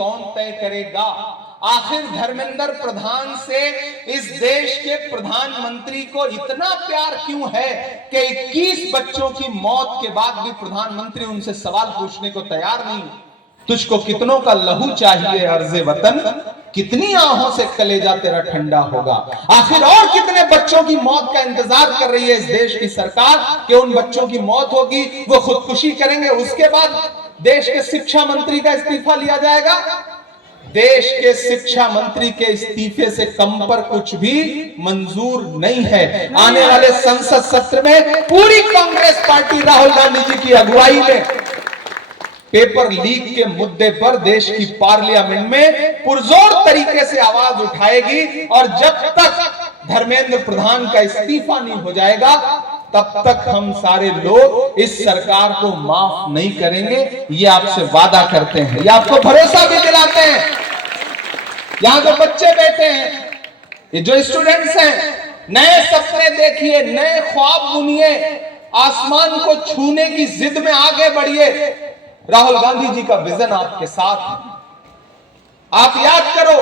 कौन तय करेगा? आखिर धर्मेंद्र प्रधान से इस देश के प्रधानमंत्री को इतना प्यार क्यों है कि 21 बच्चों की मौत के बाद भी प्रधानमंत्री उनसे सवाल पूछने को तैयार नहीं? तुझको कितनों का लहू चाहिए अर्ज़े वतन, कितनी आहों से कलेजा तेरा ठंडा होगा? आखिर और कितने बच्चों की मौत का इंतजार कर रही है इस देश की सरकार कि उन बच्चों की मौत होगी, वो खुदकुशी करेंगे, उसके बाद देश के शिक्षा मंत्री का इस्तीफा लिया जाएगा? देश के शिक्षा मंत्री के इस्तीफे से कम पर कुछ भी मंजूर नहीं है। आने वाले संसद सत्र में पूरी कांग्रेस पार्टी राहुल गांधी जी की अगुवाई में पेपर लीक के मुद्दे पर देश की पार्लियामेंट में पुरजोर तरीके से आवाज उठाएगी और जब तक धर्मेंद्र प्रधान का इस्तीफा नहीं हो जाएगा तब तक हम सारे लोग इस सरकार को माफ नहीं करेंगे। ये आपसे वादा करते हैं, ये आपको भरोसा भी दिलाते हैं। यहां जो बच्चे बैठे हैं, ये जो स्टूडेंट्स हैं, नए सपने देखिए, नए ख्वाब बुनिए, आसमान को छूने की जिद में आगे बढ़िए। राहुल गांधी जी का विजन आपके साथ है। आप याद करो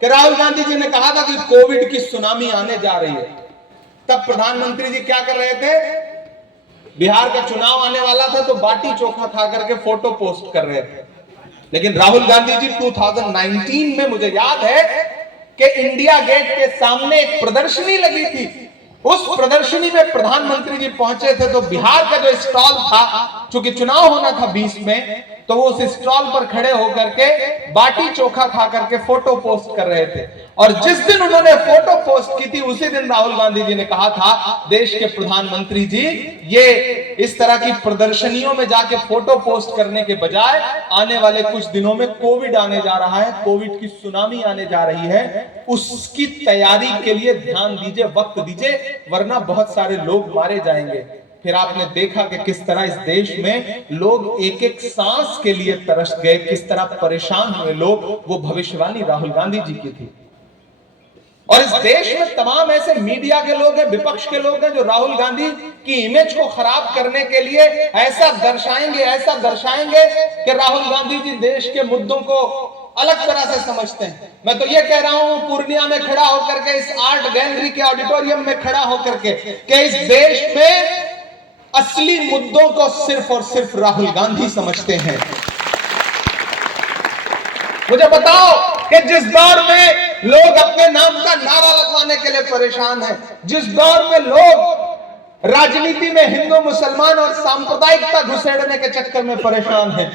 कि राहुल गांधी जी ने कहा था कि कोविड की सुनामी आने जा रही है, तब प्रधानमंत्री जी क्या कर रहे थे? बिहार का चुनाव आने वाला था तो बाटी चोखा खा करके फोटो पोस्ट कर रहे थे। लेकिन राहुल गांधी जी 2019 में, मुझे याद है कि इंडिया गेट के सामने एक प्रदर्शनी लगी थी, उस प्रदर्शनी में प्रधानमंत्री जी पहुंचे थे तो बिहार का जो स्टॉल था, चूंकि चुनाव होना था 20 में, तो वो उस स्टॉल पर खड़े होकर के बाटी चोखा खा करके फोटो पोस्ट कर रहे थे। और जिस दिन उन्होंने फोटो पोस्ट की थी उसी दिन राहुल गांधी जी ने कहा था, देश के प्रधानमंत्री जी, ये इस तरह की प्रदर्शनियों में जाके फोटो पोस्ट करने के बजाय आने वाले कुछ दिनों में कोविड आने जा रहा है, कोविड की सुनामी आने जा रही है, उसकी तैयारी के लिए ध्यान दीजिए, वक्त दीजिए, वरना बहुत सारे लोग मारे जाएंगे। फिर आपने देखा कि किस तरह इस देश में लोग एक एक सांस के लिए तरस गए, किस तरह परेशान हुए लोग। वो भविष्यवाणी राहुल गांधी जी की थी। और इस देश में तमाम ऐसे मीडिया के लोग हैं, विपक्ष के लोग हैं, जो राहुल गांधी की इमेज को खराब करने के लिए ऐसा दर्शाएंगे कि राहुल गांधी जी देश के मुद्दों को अलग तरह से समझते हैं। मैं तो ये कह रहा हूं, पूर्णिया में खड़ा होकर के, इस आर्ट गैलरी के ऑडिटोरियम में खड़ा होकर के, कि इस देश में असली मुद्दों को सिर्फ और सिर्फ राहुल गांधी समझते हैं। मुझे बताओ कि जिस दौर में लोग अपने नाम का नारा लगवाने के लिए परेशान हैं, जिस दौर में लोग राजनीति में हिंदू मुसलमान और सांप्रदायिकता घुसेड़ने के चक्कर में परेशान हैं,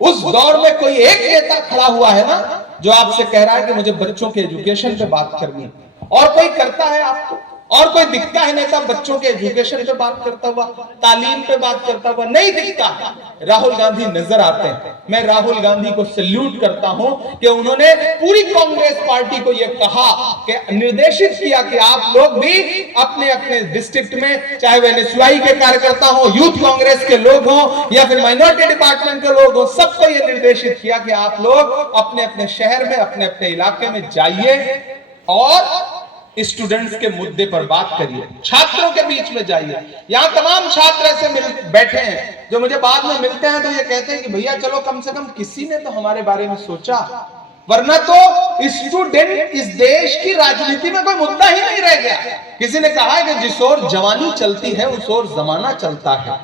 उस दौर में कोई एक नेता खड़ा हुआ है ना, जो आपसे कह रहा है कि मुझे बच्चों के एजुकेशन पे बात करनी है? और कोई करता है आपको? और कोई दिखता है नेता बच्चों के एजुकेशन पे बात करता हुआ, तालीम पे बात करता हुआ? नहीं दिखता। राहुल गांधी नजर आते हैं। मैं राहुल गांधी को सैल्यूट करता हूं कि उन्होंने पूरी कांग्रेस पार्टी को यह कहा, कि निर्देशित किया कि आप लोग भी अपने अपने डिस्ट्रिक्ट में, चाहे वह एनएसयूआई के कार्यकर्ता हो, यूथ कांग्रेस के लोग हो, या फिर माइनॉरिटी डिपार्टमेंट के लोग हो, सबको यह निर्देशित किया कि आप लोग अपने अपने शहर में, अपने अपने इलाके में जाइए और स्टूडेंट्स के मुद्दे पर बात करिए, छात्रों के बीच में जाइए। यहाँ तमाम छात्र ऐसे बैठे हैं जो मुझे बाद में मिलते हैं तो ये कहते हैं कि भैया चलो कम से कम किसी ने तो हमारे बारे में सोचा, वरना तो स्टूडेंट इस देश की राजनीति में कोई मुद्दा ही नहीं रह गया। किसी ने कहा है कि जिस ओर जवानी चलती है उस ओर जमाना चलता है।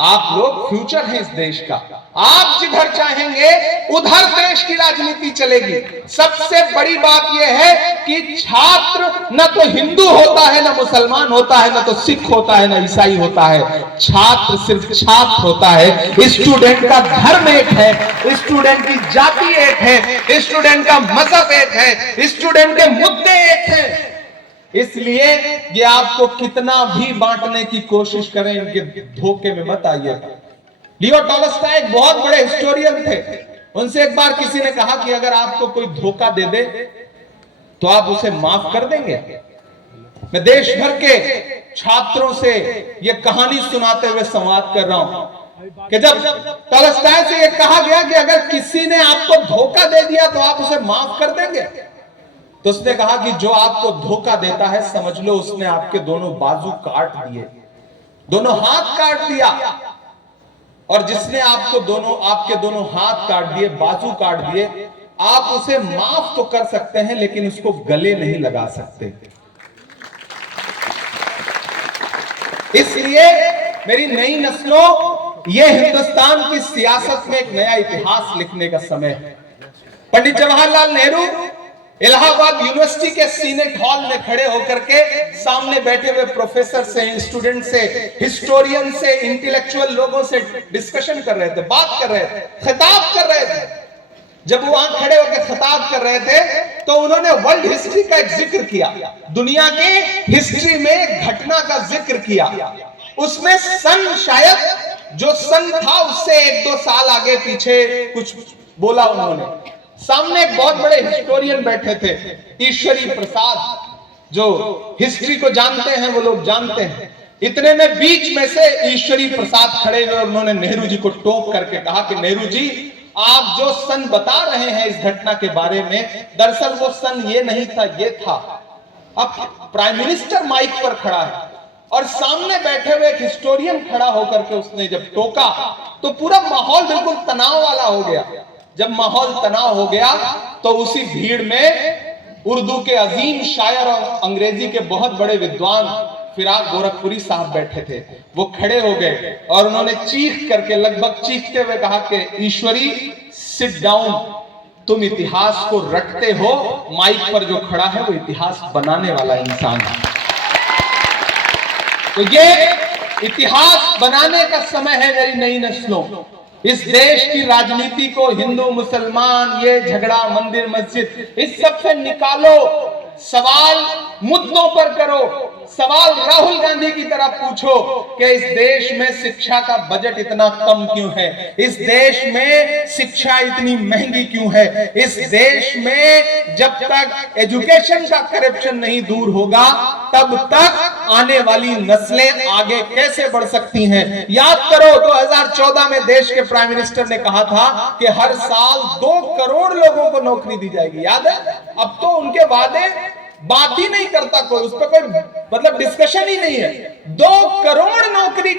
आप लोग फ्यूचर हैं इस देश का, आप जिधर चाहेंगे उधर देश की राजनीति चलेगी। सबसे बड़ी बात यह है कि छात्र न तो हिंदू होता है, न मुसलमान होता है, न तो सिख होता है, न ईसाई होता है। छात्र सिर्फ छात्र होता है। स्टूडेंट का धर्म एक है, स्टूडेंट की जाति एक है, स्टूडेंट का मजहब एक है, स्टूडेंट के मुद्दे एक हैं। इसलिए ये आपको कितना भी बांटने की कोशिश करें, इनके धोखे में मत आइए। लियो टॉलस्टॉय एक बहुत बड़े हिस्टोरियन थे। उनसे एक बार किसी ने कहा कि अगर आपको कोई धोखा दे दे तो आप उसे माफ कर देंगे? मैं देश भर के छात्रों से ये कहानी सुनाते हुए संवाद कर रहा हूं कि जब टॉलस्टॉय से ये कहा गया कि अगर किसी ने आपको धोखा दे दिया तो आप उसे माफ कर देंगे, तो उसने कहा कि जो आपको धोखा देता है समझ लो उसने आपके दोनों बाजू काट दिए, दोनों हाथ काट दिया। और जिसने आपके दोनों हाथ काट दिए, बाजू काट दिए, आप उसे माफ तो कर सकते हैं लेकिन उसको गले नहीं लगा सकते। इसलिए मेरी नई नस्लों, यह हिंदुस्तान की सियासत में एक नया इतिहास लिखने का समय है। पंडित जवाहरलाल नेहरू इलाहाबाद यूनिवर्सिटी के सीनेट हॉल में खड़े होकर के सामने बैठे हुए प्रोफेसर से, स्टूडेंट से, हिस्टोरियन से, इंटेलेक्चुअल लोगों से डिस्कशन कर रहे थे, बात कर रहे थे, खिताब कर रहे थे। जब वो वहां खड़े होकर खिताब कर रहे थे तो उन्होंने वर्ल्ड हिस्ट्री का एक जिक्र किया, दुनिया के हिस्ट्री में एक घटना का जिक्र किया। उसमें सन, शायद जो सन था उससे 1-2 साल आगे पीछे कुछ बोला उन्होंने। सामने एक बहुत बड़े हिस्टोरियन बैठे थे, ईश्वरी प्रसाद, जो हिस्ट्री को जानते हैं वो लोग जानते हैं। इतने में बीच में से ईश्वरी प्रसाद खड़े हुए और उन्होंने नेहरू जी को टोक करके कहा कि नेहरू जी, आप जो सन बता रहे हैं इस घटना के बारे में, दरअसल वो सन ये नहीं था, ये था। अब प्राइम मिनिस्टर माइक पर खड़ा है और सामने बैठे हुए एक हिस्टोरियन खड़ा होकर के उसने जब टोका तो पूरा माहौल बिल्कुल तनाव वाला हो गया। जब माहौल तनाव हो गया तो उसी भीड़ में उर्दू के अजीम शायर और अंग्रेजी के बहुत बड़े विद्वान फिराक गोरखपुरी साहब बैठे थे। वो खड़े हो गए और उन्होंने चीख करके, लगभग चीखते हुए कहा कि ईश्वरी सिट डाउन, तुम इतिहास को रटते हो, माइक पर जो खड़ा है वो इतिहास बनाने वाला इंसान है। तो ये इतिहास बनाने का समय है मेरी नई नस्लों। इस देश की राजनीति को हिंदू मुसलमान, ये झगड़ा मंदिर मस्जिद, इस सब से निकालो। सवाल मुद्दों पर करो। सवाल राहुल गांधी की तरह पूछो कि इस देश में शिक्षा का बजट इतना कम क्यों है, इस देश में शिक्षा इतनी महंगी क्यों है, इस देश में जब तक एजुकेशन का करप्शन नहीं दूर होगा तब तक आने वाली नस्लें आगे कैसे बढ़ सकती हैं। याद करो 2014 में देश के प्राइम मिनिस्टर ने कहा था कि हर साल 2 करोड़ लोगों को नौकरी दी जाएगी, याद है? अब तो उनके वादे बात ही नहीं करता कोई, उस पर कोई मतलब डिस्कशन ही नहीं है। 2 करोड़ नौकरी